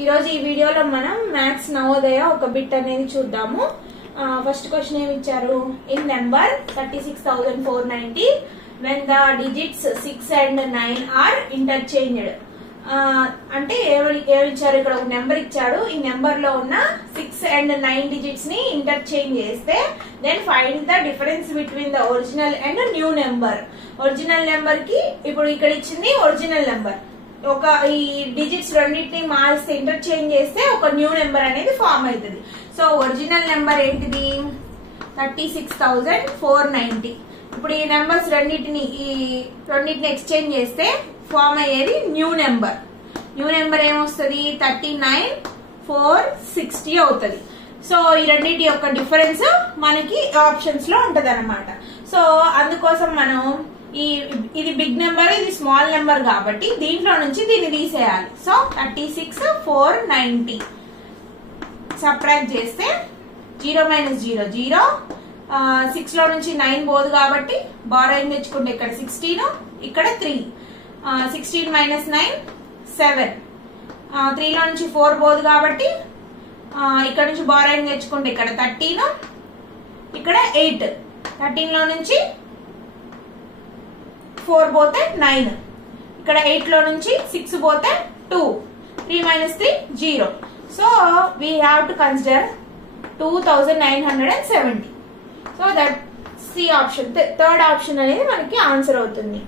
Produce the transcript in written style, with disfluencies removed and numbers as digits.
ఈరోజు ఈ వీడియోలో మనం మ్యాథ్స్ నవోదయ ఒక బిట్ అనేది చూద్దాము. ఫస్ట్ క్వశ్చన్ ఏమి ఇచ్చారు? In number 36,490 when the digits 6 and 9 are interchanged. అంటే ఏమిచ్చారు? ఇక్కడ ఒక నెంబర్ ఇచ్చాడు. ఈ నెంబర్ లో ఉన్న 6 and 9 డిజిట్స్ ని ఇంటర్చేంజ్ చేస్తే then find the difference between the original and new number. Original number కి ఇప్పుడు ఇక్కడ ఇచ్చింది ఒరిజినల్ నెంబర్. ఒక ఈ డిజిట్స్ రెండింటిని మార్చి ఇంటర్చేంజ్ చేస్తే ఒక న్యూ నెంబర్ అనేది ఫామ్ అవుతుంది. సో ఒరిజినల్ నెంబర్ ఏంటిది? 36,490. ఇప్పుడు ఈ నెంబర్స్ రెండింటిని ఎక్స్చేంజ్ చేస్తే ఫామ్ అయ్యేది న్యూ నెంబర్. న్యూ నెంబర్ ఏమొస్తుంది? 39,460 అవుతుంది. సో ఈ రెండింటి యొక్క డిఫరెన్స్ మనకి ఆప్షన్స్ లో ఉంటది అనమాట. సో అందుకోసం మనం ఇది బిగ్ నెంబర్, ఇది స్మాల్ నెంబర్ కాబట్టి దీంట్లో నుంచి దీన్ని తీసేయాలి. సో 36,490 సబ్ట్రాక్ట్ చేస్తే 0 - 0 0. 6 లో నుంచి 9 పోదు కాబట్టి బారోయింగ్ తెచ్చుకుంటే ఇక్కడ 16, ఇక్కడ 3. 16 - 9 7. 3 లో నుంచి 4 పోదు కాబట్టి ఇక్కడ నుంచి బారోయింగ్ తెచ్చుకుంటే ఇక్కడ 13, ఇక్కడ 8. 13 లో నుంచి 4 పోతే 9. ఇక్కడ 8 లో నుంచి 6 పోతే 2. 3 - 3 0. So we have to consider 2970. So that's the option. Third option అనేది మనకి ఆన్సర్ అవుతుంది.